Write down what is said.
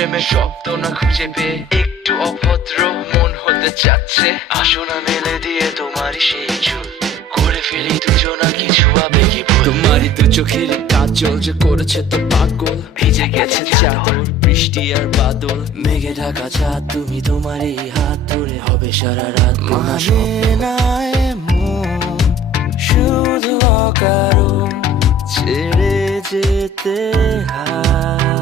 প্রেমের শব্দ না খুঁজে পেয়ে একটু অভদ্র মন হতে চাচ্ছে। আসো না মেলে দিয়ে তোমারই সেই চুল, করে ফেলি দুজনা কিছু আবেগী ভুল। তোমারই দু চোখের কাজল যে করেছে তো পাগল, ভিজে গেছে চাদর বৃষ্টি আর বাদল, মেঘে ঢাকা চাঁদ তুমি তোমারই হাত ধরে হবে সারা রাত। মানে না এমন শুধু অকারণ ছেড়ে যেতে হয়।